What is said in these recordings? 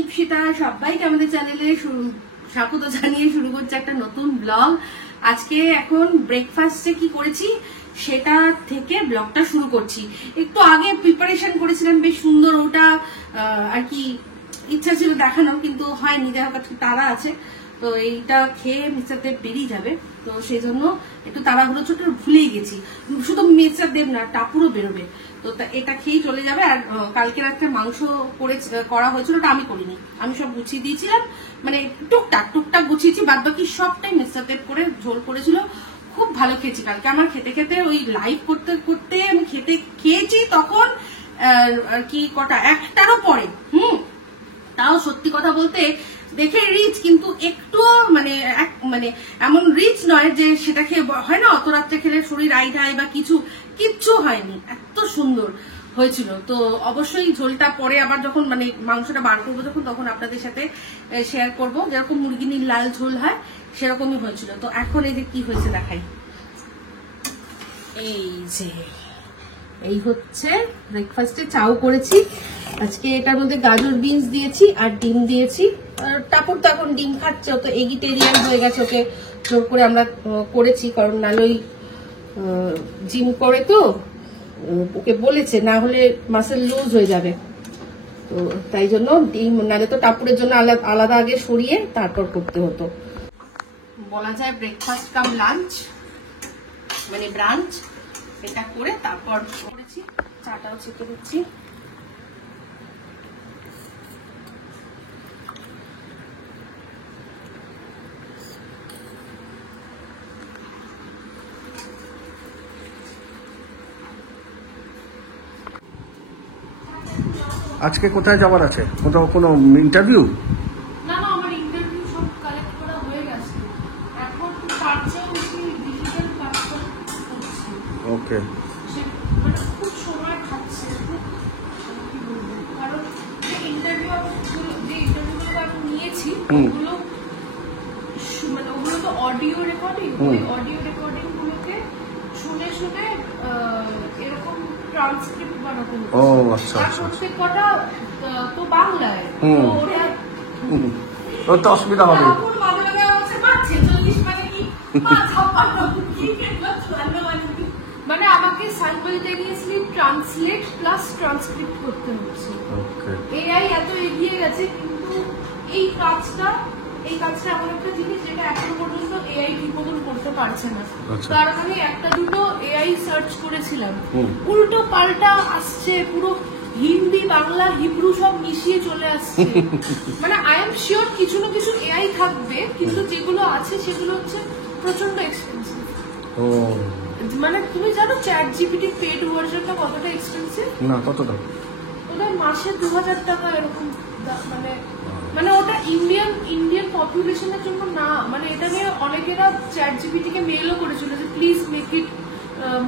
ইপসিতা, সবাইকে আমাদের চ্যানেলে স্বাগত জানিয়ে শুরু করছে একটা নতুন ব্লগ। আজকে এখন ব্রেকফাস্টে কি করেছি সেটা থেকে ব্লগটা শুরু করছি। একটু আগে প্রিপারেশন করেছিলাম বেশ সুন্দর, ওটা আর কি ইচ্ছা ছিল দেখানো, কিন্তু হয়নি, দেখা একটু তাড়া আছে। তো এইটা খেয়ে মিস্টার দেব বেরিয়ে যাবে, তো সেই জন্য একটু তাড়াহুড়ো ছোট ভুলেই গেছি। শুধু মিস্টার দেব না, টাপুরও বেরোবে, তো এটা খেয়েই চলে যাবে। আর কালকে রাত্রে মাংস করা হয়েছিল, ওটা আমি করিনি, আমি সব গুছিয়ে দিয়েছিলাম, মানে টুকটাক গুছিয়েছি, বাদ বাকি সবটাই মিস্টার দেব করে ঝোল করেছিল। খুব ভালো খেয়েছি কালকে। আমার খেতে খেতে ওই লাইভ করতে করতে আমি খেয়েছি তখন আর কি কটা 1টারও পরে। তাও সত্যি কথা বলতে দেখে রিচ, কিন্তু একটু মানে এমন রিচ নয় যে সেটা খেয়ে হয় না অত রাত্রে খেলে শরীর আইঢাই বা কিচ্ছু হয়নি, এত সুন্দর হয়েছিল। তো অবশ্যই ঝোলটা পরে আবার যখন মাংসটা বার করবো যখন, তখন আপনাদের সাথে শেয়ার করব। যেরকম মুরগির লাল ঝোল হয় সেরকমই হয়েছিল। তো এখন এই যে কি হয়েছে দেখাই। এই হচ্ছে ব্রেকফাস্টে চাও করেছি আজকে। এটার মধ্যে গাজর বিনস দিয়েছি আর ডিম দিয়েছি। টাপুর তো এখন ডিম খাচ্ছে, ও তো এগিটেরিয়ান হয়ে গেছে, ওকে জোর করে আমরা করেছি, কারণ নাহলে জিম করে তো ওকে বলেছে, না হলে মাসেল লুজ হয়ে যাবে। তো তাই জন্য ডিম, নাহলে তো টাপুরের জন্য আলাদা আগে সরিয়ে তারপর করতে হতো। বলা যায় ব্রেকফাস্ট কাম লাঞ্চ, মানে ব্রাঞ্চ। এটা করে তারপর করেছি, চাটাও চেকে দিচ্ছি। আজকে কোথায় যাওয়ার আছে? কোথাও কোনো ইন্টারভিউ? না, আমার ইন্টারভিউ সব কালেক্ট করা হয়ে গেছে, এখন কাজে ডিজিটাল প্ল্যাটফর্ম করছি। ওকে, মানে খুব সময় খাচ্ছে, কারণ যে ইন্টারভিউগুলো আমি নিয়েছি ওগুলো তো অডিও রেকর্ডিং, ওই অডিও রেকর্ডিং গুলোকে শুনে এরকম ট্রান্সক্রিপ্ট বানাতে হচ্ছে। ও আচ্ছা, প্রত্যেক কটা তো বাংলায়, ওর তো অসুবিধা হবে। মানে আমাকে সাইমultaneously ট্রান্সলেট প্লাস ট্রান্সক্রিপ্ট করতে হচ্ছে। এআই এত এগিয়ে গেছে, কিন্তু এই কাজটা এমন একটা জিনিস যেটা এখনো পর্যন্ত এআই ঠিক মতন করতে পারছে না। তার মানে একটা দুটো এআই সার্চ করেছিলাম, উল্টো পাল্টা আসছে, পুরো হিন্দি বাংলা হিব্রু সব মিশিয়ে চলে আসছে। মানে আই এম শিওর কিছু না কিছু এআই থাকবে, কিন্তু যেগুলো আছে সেগুলো হচ্ছে প্রচন্ড এক্সপেন্সিভ। মানে তুমি জানো চ্যাট জিপিটি পেড ভার্সনটা কতটা এক্সপেন্সিভ? না, কতটা? ওটা মাসে 2000 টাকা এরকম। মানে ওটা ইন্ডিয়ান পপুলেশনের জন্য না। মানে এটা নিয়ে অনেকেরা চ্যাট জিপিটি কে মেলও করেছিল যে please make it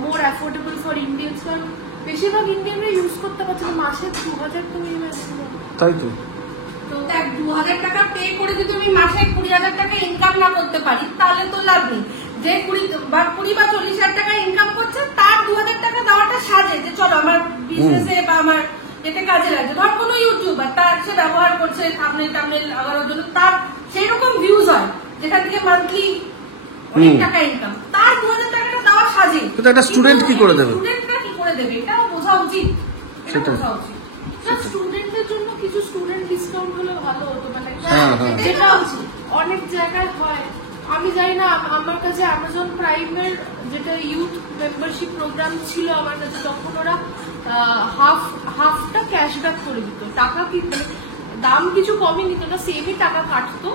more affordable for Indians, কারণ বেশিরভাগ ইন্ডিয়ানরা ইউজ করতে পারছে না। মাসে 2000 তো মিনিমাম। তাই তো। তো দেখ, 2000 টাকা পে করে যদি আমি মাসে 20,000 টাকা ইনকাম না করতে পারি, তাহলে তো লাভ নেই। যে 20 বা 40,000 টাকা ইনকাম করছে, তার 2000 টাকা দেওয়াটা সাজে যে চলো আমার বিজনেসে বা আমার যেটা কাজে লাগছে। ধর কোনো ইউটিউবার, তার সে ব্যবহার করছে থাম্বনেল লাগানোর জন্য, তার সেই রকম ভিউজ হয় যেখান থেকে মান্থলি অনেক টাকা ইনকাম, তার 2000 টাকাটা দেওয়া সাজে। কিন্তু একটা স্টুডেন্ট কি করে দেবে? স্টুডেন্টরা কি করে দেবে, এটাও বোঝা উচিত। স্টুডেন্টদের জন্য কিছু স্টুডেন্ট ডিসকাউন্ট হলে ভালো হতো, মানে যেটা অনেক জায়গায় হয়। আমি জানি না, আমার কাছে অ্যামাজন প্রাইমের যেটা ইউথ মেম্বারশিপ প্রোগ্রাম ছিল আমার কাছে, তখন ওরা হাফটা ক্যাশব্যাক করে দিত। টাকা কি মানে দাম কিছু কমই নিত না, সেমই টাকা কাটতো,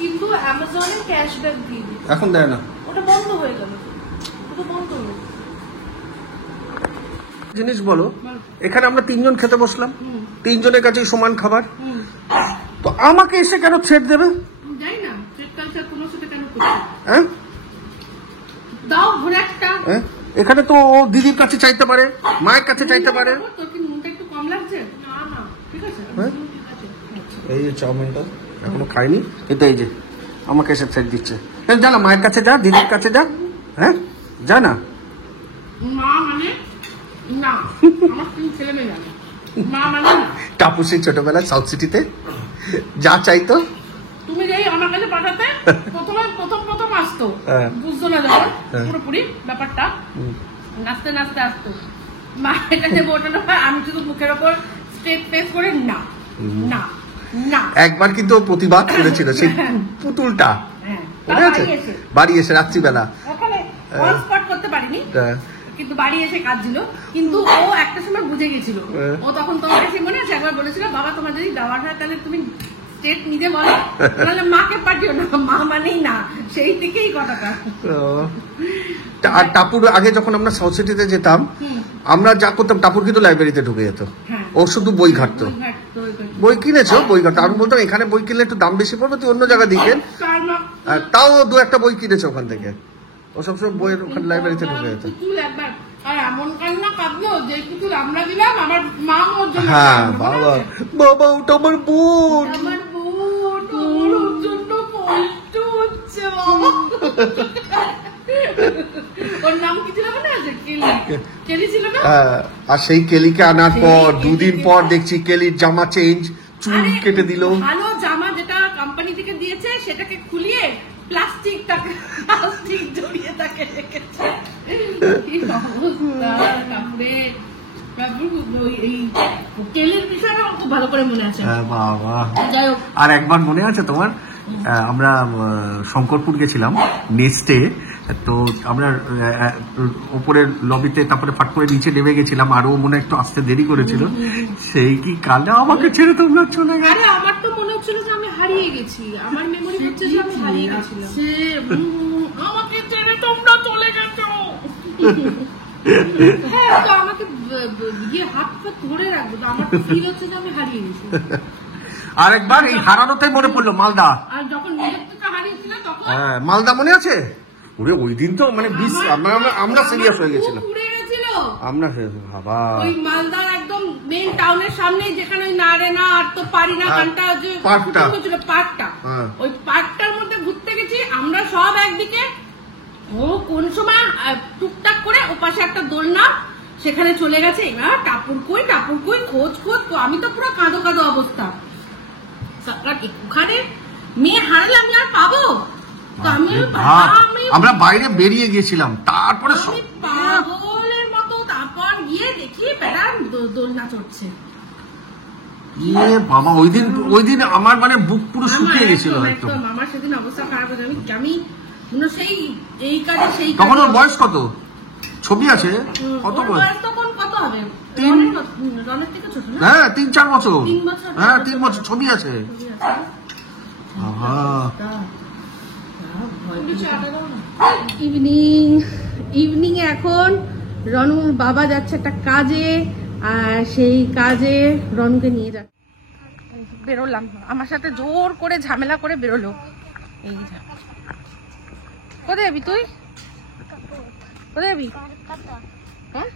কিন্তু অ্যামাজনে ক্যাশব্যাক দিয়ে দিত। এখন দেয় না, ওটা বন্ধ হয়ে গেল। ওটা বন্ধ হয়ে গেল। জিনিস বলো, এখানে আমরা 3 জন খেতে বসলাম, 3 জনের কাছেই সমান খাবার, তো আমাকে এসে কেন থ্রেট দেবে? যাই না, থ্রেট কালচার তোমার সাথে কেন করছে? হ্যাঁ, দাও ঘুরে একটা। এখানে তো ও দিদির কাছে চাইতে পারে, মায়ের কাছে চাইতে পারে। তোর কি মুখটা একটু কম লাগছে? না না, ঠিক আছে। এই যে চাউমিনটা এখনো খাইনি, কিন্তু এই যে আমাকে এসে থ্রেট দিচ্ছে। যা না, মায়ের কাছে যা, দিদির কাছে যা। হ্যাঁ, যা না। মা মানে না, আমার 3 ছেলে মেয়ে জানে মা মানে। টাপুসি ছোটবেলায় সাউথ সিটিতে যা চাইতো তুমি যেই আমার কাছে পাঠাতে প্রথম আসতো, হ্যাঁ। বুঝতো না যখন হ্যাঁ। পুরোপুরি ব্যাপারটা, নাচতে নাচতে আসতো মায়ের কাছে বোটানো হয়, আমি শুধু মুখের ওপর স্ট্রেট ফেস করে না না না। একবার কিন্তু ও প্রতিবাদ করেছিল সেই পুতুলটা, হ্যাঁ, মনে আছে? বাড়ি এসে। বাড়ি এসে রাত্রিবেলা ওখানে অন স্পট করতে পারিনি, হ্যাঁ। কিন্তু বাড়ি এসে কাজ ছিল। কিন্তু ও একটা সময় বুঝে গেছিল। হ্যাঁ। ও তখন তোমার কাছে মনে আছে একবার বলেছিল, বাবা তোমার যদি দেওয়ার হয় তাহলে তুমি স্টেট নিজে বলো, তাহলে মাকে পাঠিও না, মা মানেই না। সেই থেকেই কথাটা। আর টাপুর আগে যখন আমরা সোসাইটিতে যেতাম, আমরা যা করতাম, টাপুর কিন্তু লাইব্রেরিতে ঢুকে যেত। হ্যাঁ। ও শুধু বই ঘাটতো, বই কিনেছো, বই ঘাটতো। আমি বলতাম এখানে বই কিনলে একটু দাম বেশি পড়বে, তুই অন্য জায়গায় দিকেন। তাও 2-1 বই কিনেছে ওখান থেকে। ও সবসময় বইয়ের ওখানে লাইব্রেরিতে ঢুকে যেত। আর এমন কান্না কাঁদলো যে কিছু আমরা দিলাম, আমার মা ওর জন্য হ্যাঁ, কাঁদলো, মনে বাবা আছে? বাবা ওটা আমার বোন। আমার বোন, ওর জন্য কষ্ট হচ্ছে বাবা। ওর নাম কি ছিল মনে আছে? কেলি। কেলি ছিল না? আর সেই কেলিকে আনার পর 2 দিন পর দেখছি কেলির জামা চেঞ্জ, চুল আরে, কেটে দিল। ভালো জামা যেটা কোম্পানি থেকে দিয়েছে সেটাকে খুলিয়ে প্লাস্টিক জড়িয়ে তাকে রেখেছে। কি অবস্থা কাপড়ে। এই কেলির বিষয়টা আমার খুব ভালো করে মনে আছে। বাবা। যাই হোক, আর একবার মনে আছে তোমার, আমরা শঙ্করপুর গেছিলাম নেস্টে, তো আমরা উপরের লবিতে, তারপরে ফাট করে নিচে নেমে গেছিলাম, আর ও মনে একটু আসতে দেরি করেছিল। সেই কি কালে আমাকে ছেড়ে তোমরা চলে গেলে। আরে আমার তো মনে হচ্ছিল যে আমি হারিয়ে গেছি, আমার মেমোরি হচ্ছে যে আমি হারিয়ে গেছিলাম। আমাকে ছেড়ে তোমরা চলে গেছো। হ্যাঁ, তো আমাকে হাত ধরে রাখবো, তো আমার ফিল হচ্ছে যে আমি হারিয়ে গেছি। আরেকবার এই হারানোতে মনে পড়লো মালদা। আর যখন নিজের থেকে হারিয়েছিলাম তখন মালদা মনে আছে? ওরে ওই দিন তো মানে আমরা সিরিয়াস হয়ে গেছিলাম। পুড়ে গেছিল আমরা বাবা, ওই মালদা একদম মেইন টাউনের সামনে, যেখানে ওই নারে না আর তো পারি না গানটা যে পার্কটা ছিল, পার্কটা, ওই পার্কটার মধ্যে ঘুরতে গেছি আমরা সব একদিকে। ও কোন সময় টুকটাক করে ও পাশে একটা দোলনা, সেখানে চলে গেছে। এবার টাপুর কই খোঁজ আমি তো পুরো কাঁদো কাঁদো অবস্থা। ওখানে মেয়ে হারালে আমি আর পাবো? তো আমরা বাইরে বেরিয়ে গেছিলাম, তারপরে পাগলের মতো তারপর গিয়ে দেখি বেড়া দোলনা চড়ছে। বাবা ওই দিন আমার মানে বুক পুরো শুকিয়ে গেছিল। আমার সেদিন অবস্থা খারাপ হয়েছে। আমি সেই এই কাজে সেই তখন ওর বয়স কত? ছবি আছে কত বয়স? তখন কত হবে? রনের থেকে ছোট না? হ্যাঁ 3-4 বছর। 3 বছর। হ্যাঁ 3 বছর, ছবি আছে। ইভিনিং এখন রনুর বাবা যাচ্ছে একটা কাজে, আর সেই কাজে রনুকে নিয়ে যাচ্ছে। বেরোলাম, আমার সাথে জোর করে ঝামেলা করে বেরোলো। এই কোথায় যাবি তুই? কোথায় যাবি? হ্যাঁ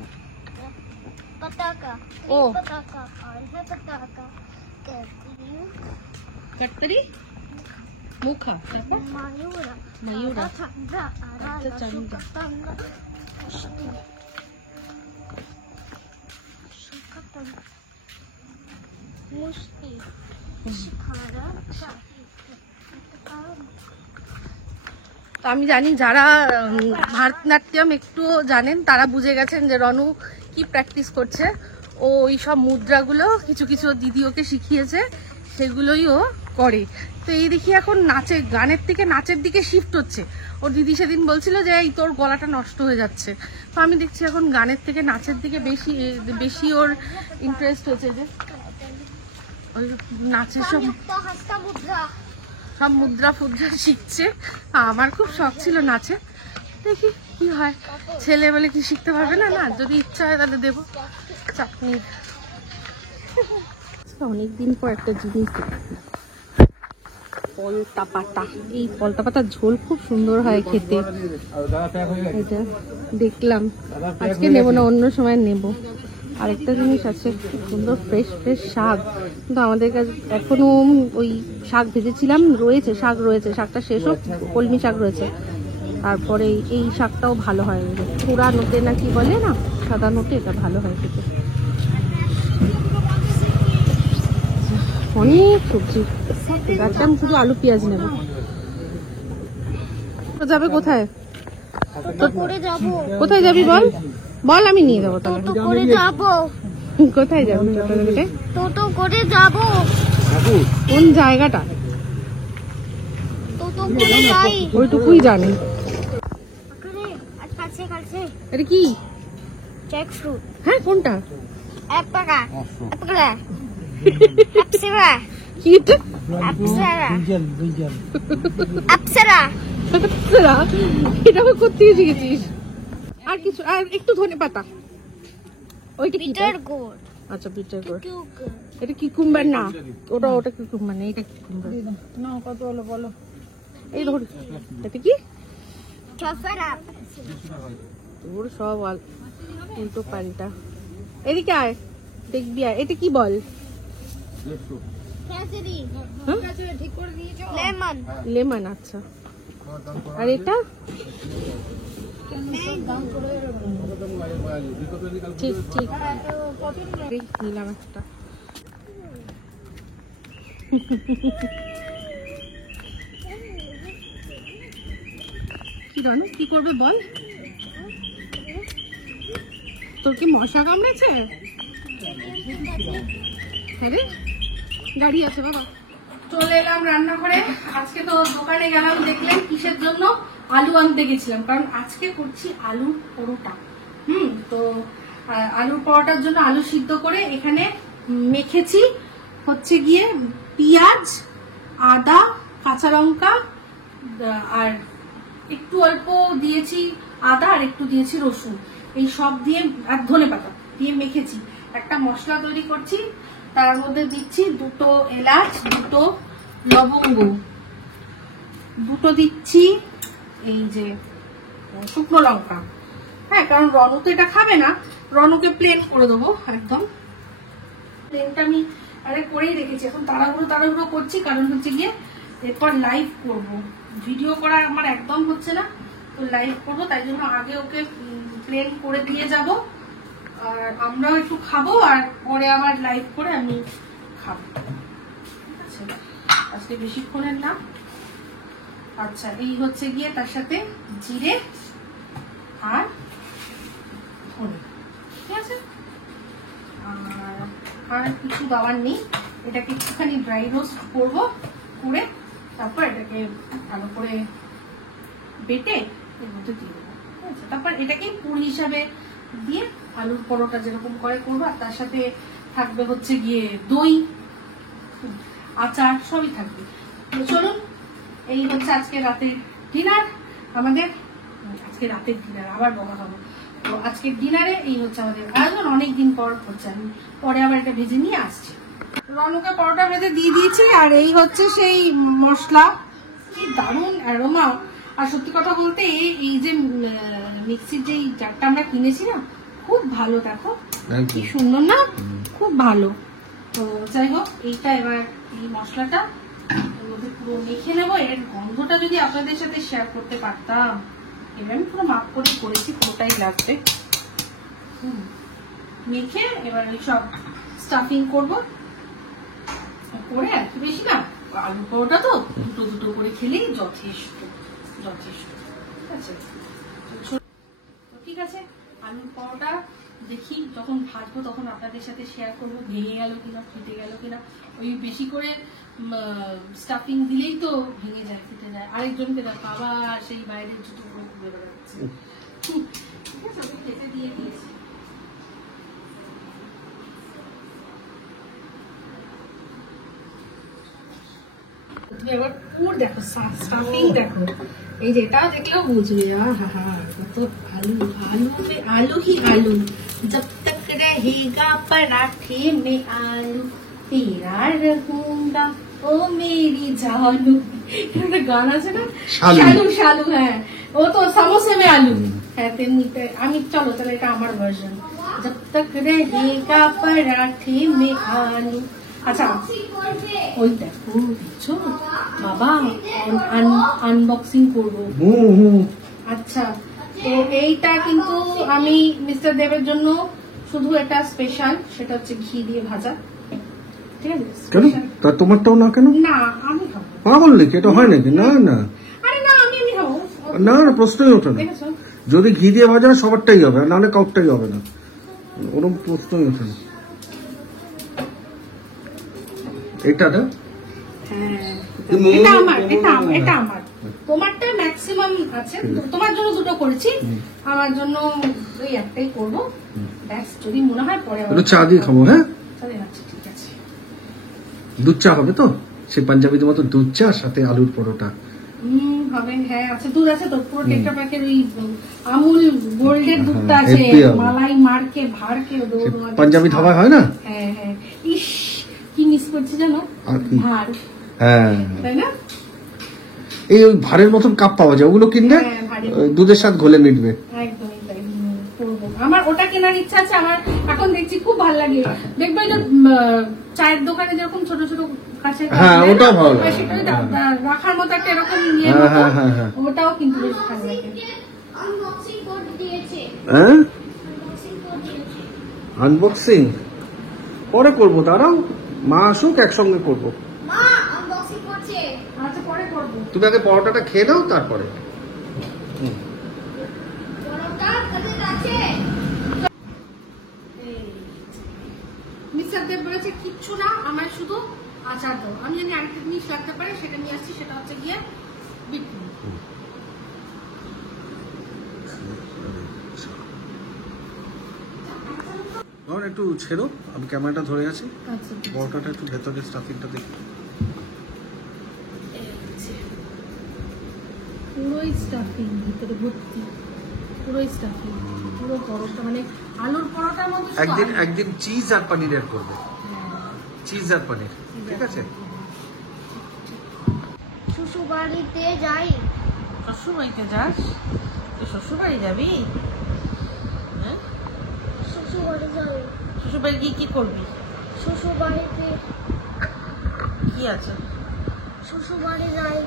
ও কটরি মুখা ময়ূরা চন্দ্র তো আমি জানি যারা ভারতনাট্যম একটু জানেন তারা বুঝে গেছেন যে রনু কি প্র্যাকটিস করছে। ও ওই সব মুদ্রাগুলো কিছু কিছু দিদি ওকে শিখিয়েছে, সেগুলোই ও করে। তো এই দেখি এখন গানের থেকে নাচের দিকে শিফট হচ্ছে। ওর দিদি সেদিন বলছিল যে এই তোর গলাটা নষ্ট হয়ে যাচ্ছে, তো আমি দেখছি এখন গানের থেকে নাচের দিকে বেশি ওর ইন্টারেস্ট হয়েছে। যে ওই নাচের সব মুদ্রা ফুদ্রা শিখছে। আমার খুব শখ ছিল নাচে, দেখি কি হয়। ছেলে বলে কি শিখতে পারবে না? না, যদি ইচ্ছা হয় তাহলে দেবো চাটনি। অনেকদিন পর একটা জিনিস, পলতা পাতা। এই পলতা পাতার ঝোল খুব সুন্দর হয় খেতে। এটা দেখলাম, আজকে নেবো না, অন্য সময় নেবো। আরেকটা জিনিস আছে, খুব সুন্দর ফ্রেশ শাক, কিন্তু আমাদের কাছে এখনো ওই শাক ভেজেছিলাম রয়েছে, শাকটা শেষ হোক, কলমি শাক রয়েছে। তারপরে এই শাকটাও ভালো হয়, পোড়া নোটে না কি বলে না, সাদা নোটে, এটা ভালো হয় খেতে। অনেক সবজি গাছটা, আমি শুধু আলু পেঁয়াজ নেব। তো যাবে কোথায়? কোথায় যাবি বল, বল আমি নিয়ে যাবো তাহলে। কোথায় যাবো? টোটো করে যাবো। কোন জায়গাটা? টোটো করে যাই। ওইটুকুই জানি। এটা কি? Jack fruit. হ্যাঁ কোনটা? অ্যাপেলা। অ্যাপেলা। অ্যাপসেরা। কি এটা? অ্যাপসেরা। অ্যাপসেরা। আপ্সরা? এটা আবার কোত্থেকে শিখেছিস? আর কিছু, আর একটু ধনে পাতা। ওইটা কি? Bitter gourd. আচ্ছা বিটার গোর্ড। এটা কিকুম্বার না, ওটা কিকুম্বার না, এটা কিকুম্বার না। কত হলো বলো? এই ধর, এটা কি? ট্রাফারা। তোর সব উল্টো পাল্টা। এদিকে আয়, দেখবি আয়। এটা কি বল? ক্যাসেরি। হ্যাঁ? লেমন। লেমন। আচ্ছা, আর এটা? ঠিক ঠিক, নিলাম একটা। কি রানু, কি করবে বল? তোর কি মশা কামড়েছে? হ্যাঁ রে, গাড়ি আছে বাবা। চলে এলাম রান্নাঘরে। আজকে তো দোকানে গেলাম, দেখলেন কিসের জন্য? আলু আনতে গেছিলাম, কারণ আজকে করছি আলুর পরোটা। তো আলুর পরোটার জন্য আলু সিদ্ধ করে এখানে মেখেছি হচ্ছে গিয়ে পেঁয়াজ, আদা, কাঁচা লঙ্কা, আর একটু অল্প দিয়েছি আদা, আর একটু দিয়েছি রসুন। এই সব দিয়ে আর ধনেপাতা দিয়ে মেখেছি একটা মশলা তৈরি করছি। তার মধ্যে দিচ্ছি 2 এলাচ, 2 লবঙ্গ, 2 দিচ্ছি এই যে শুকনো লঙ্কা। হ্যাঁ, কারণ রনু তো এটা খাবে না, রনুকে প্লেন করে দেবো একদম। প্লেনটা আমি আরে করেই রেখেছি, এখন তাড়াহুড়ো করছি, কারণ হচ্ছে গিয়ে এরপর লাইভ করব। ভিডিও করা আমার একদম হচ্ছে না, তো লাইভ করব, তাই জন্য আগে ওকে প্লেন করে দিয়ে যাব, আর আমরাও একটু খাবো, আর পরে আবার লাইভ করে আমি খাবো। ঠিক আছে, আজকে বেশিক্ষণের না। আচ্ছা, এই হচ্ছে গিয়ে তার সাথে জিরে আর ধনে। ঠিক আছে, আর কিছু দেওয়ার নেই। এটাকে একটুখানি ড্রাই রোস্ট করবো, করে তারপর এটাকে ভালো করে বেটে এর মধ্যে দিয়ে দেবো। ঠিক আছে, তারপর এটাকে পুর হিসাবে দিয়ে আলুর পরোটা যেরকম করে করবো, আর তার সাথে থাকবে হচ্ছে গিয়ে দই, আচার, সবই থাকবে। তো চলুন, এই হচ্ছে আজকে রাতের ডিনার আমাদের। আজকে রাতের ডিনার আবার বলা হবে। তো আজকের ডিনারে এই হচ্ছে আমাদের আয়োজন। অনেকদিন পর হচ্ছে, আমি পরে আবার এটা ভেজে নিয়ে আসছি। রনুকে পরোটা ভেজে দিয়ে দিয়েছি, আর এই হচ্ছে সেই মশলা। কি দারুণ অ্যারোমা! আর সত্যি কথা বলতে এই যে মিক্সির যে জারটা আমরা কিনেছি না, খুব ভালো। দেখো কি সুন্দর না, খুব ভালো। তো যাই হোক, এইটা এবার এই মশলাটা এর মধ্যে পুরো মেখে নেবো। এর গন্ধটা যদি আপনাদের সাথে শেয়ার করতে পারতাম। এবার আমি পুরো মাপ করে করেছি, পুরোটাই লাগবে। মেখে এবার ওই সব স্টাফিং করবো, করে আর কি বেশি না, আলু পরোটা তো 2 করে খেলেই যথেষ্ট। ঠিক আছে, তো ঠিক আছে, আলুর পরোটা দেখি যখন ভাজবো তখন আপনাদের সাথে শেয়ার করবো ভেঙে গেল কিনা, ফেটে গেল কিনা। ওই বেশি করে স্টাফিং দিলেই তো ভেঙে যায়, ফেটে যায়। আরেকজনকে দেখো আবার সেই বাইরের জুতো করে ঘুরে বেড়াচ্ছে। ঠিক আছে, আমি খেতে দিয়ে দিয়েছি। এবার পুর দেখো, স্টাফিং দেখো, এই যে এটা দেখলেও বুঝবে। কত आलू ही आलू, जब तक रहेगा पराठे में आलू तेरा रहूंगा ओ मेरी जानू। গান আছে না, শালু। হ্যাঁ, ও তো সমোসে মে আলু। হ্যাঁ, তেমনি আমি, চলো তাহলে এটা আমার ভার্সন। जब तक रहेगा पराठे में आलू। আচ্ছা, ওই দেখো, দেখছো বাবা, আনবক্সিং করবো। আচ্ছা, তো এইটা কিন্তু আমি মিস্টার দেবের জন্য শুধু এটা স্পেশাল, সেটা হচ্ছে ঘি দিয়ে ভাজা। ঠিক আছে? কেন তা তোমারটাও না কেন? না আমি খাবো। পাগল নাকি? এটা হয় নাকি? না না আরে না আমি খাবো। না না, প্রশ্নই ওঠে না। দেখেছো? যদি ঘি দিয়ে ভাজা হয় সবারটাই হবে, আর নাহলে কাউটাই হবে না, ওরকম প্রশ্নই ওঠে না। এটা না হ্যাঁ, এটা আমার, এটা আমার। তোমারটা ম্যাক্সিমাম আছে, তোমার জন্য দুটো করেছি, আমার জন্য ওই একটাই করবো। ব্যাস, যদি মনে হয় পরে আবার একটু চা দিয়ে খাবো। হ্যাঁ, চলে যাচ্ছে, ঠিক আছে। দুধ চা হবে তো? সেই পাঞ্জাবিদের মতো দুধ চা সাথে আলুর পরোটা। হবে, হ্যাঁ আছে, দুধ আছে তো, পুরো টেট্রা প্যাকের ওই আমুল গোল্ডের দুধটা আছে, হেব্বি হবে। মালাই মারকে ভারকে পাঞ্জাবি ধাবায় হয় না? হ্যাঁ হ্যাঁ, ইস কি মিস করছি জানো, আর কি? ভার, হ্যাঁ, তাই না? এই ওই ভারের মতন কাপ পাওয়া যায়, ওগুলো কিনলে হ্যাঁ, ভারের। ওই দুধের সাথে ঘোলে মিটবে। একদমই তাই, করবো। আমার ওটা কেনার ইচ্ছা আছে, আমার এখন দেখছি খুব ভালো লাগে। দেখবে যে চায়ের দোকানে যেরকম ছোট ছোট কাছে হ্যাঁ, ওটাও ভালো লাগে। সেটাই রাখার মতো একটা এরকম নিয়ে হ্যাঁ, হ্যাঁ, হ্যাঁ, হ্যাঁ। ওটাও কিন্তু বেশ ভালো লাগে। আনবক্সিং করে দিয়েছে। হ্যাঁ, আনবক্সিং করে দিয়েছে। আনবক্সিং পরে করবো, দাঁড়াও মা আসুক একসঙ্গে করবো। মা আনবক্সিং করছে। আচ্ছা পরে করবো। তুমি আগে পরোটাটা খেয়ে দাও, তারপরে। পরোটা কাছে আছে। মিস্টার দেব বলেছে কিচ্ছু না, আমার শুধু আচার দাও। আমি জানি আরেকটা জিনিস লাগতে পারে, সেটা নিয়ে আসছি, সেটা হচ্ছে গিয়ে বিট নুন। একটু ছেড়ো, আমি ক্যামেরাটা ধরে আছি। আচ্ছা পরোটাটা একটু ভেতরে স্টাফিংটা দেখি। পুরোই স্টাফিং ভিতরে ভর্তি, পুরোই স্টাফিং, পুরো পরোটা, মানে আলুর পরোটার মধ্যে শুধু একদিন আলু। একদিন চিজ আর পনির এর করবে, হ্যাঁ, চিজ আর পনির, ঠিক আছে? শ্বশুর বাড়িতে যাই। শ্বশুর বাড়িতে যাস? তুই শ্বশুর বাড়ি যাবি? হ্যাঁ, শ্বশুর বাড়ি যাই। শ্বশুর বাড়ি গিয়ে কি করবি? শ্বশুর বাড়িতে কি আছে শ্বশুর বাড়ি যাই।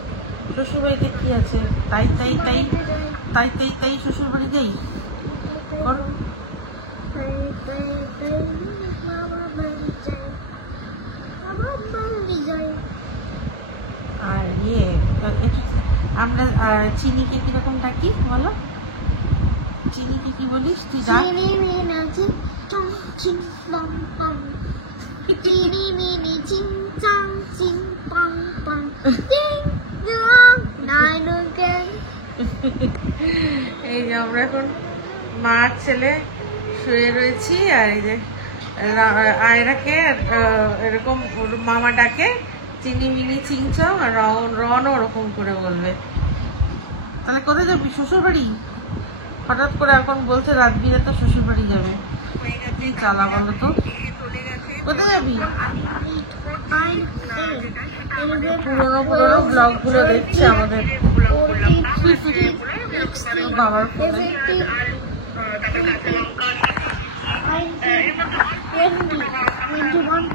শ্বশুর বাড়িতে? কি আছে? তাই তাই তাই বাড়িতে যাই। তাই তাই তাই শ্বশুর বাড়ি যাই কর। তাই তাই তাই মামা বাড়ি যাই। মামা বাড়ি যাই। আর আমরা চিনিকে কিরকম ডাকি বলো? চিনিকে কি বলিস তুই? ডাক। চিনি মিনি চিং চং চিং পং পং। চিনি মিনি চিং চং চিং পং পং। চিং চং নাইনুকে। এই যে আমরা এখন মা আর ছেলে শুয়ে রয়েছি, আর এই যে আয়রাকে এরকম ওর মামা ডাকে চিনি মিনি চিংচং, আর রনও ওরকম করে বলবে। তাহলে কোথায় যাবি? শ্বশুর বাড়ি? হঠাৎ করে এখন বলছে রাত বিরাতে শ্বশুর বাড়ি যাবে, কি চালা বলো তো। কোথায় যাবি? পুরোনো পুরোনো ব্লগ গুলো দেখছে আমাদের বাবার ফোনে। I 21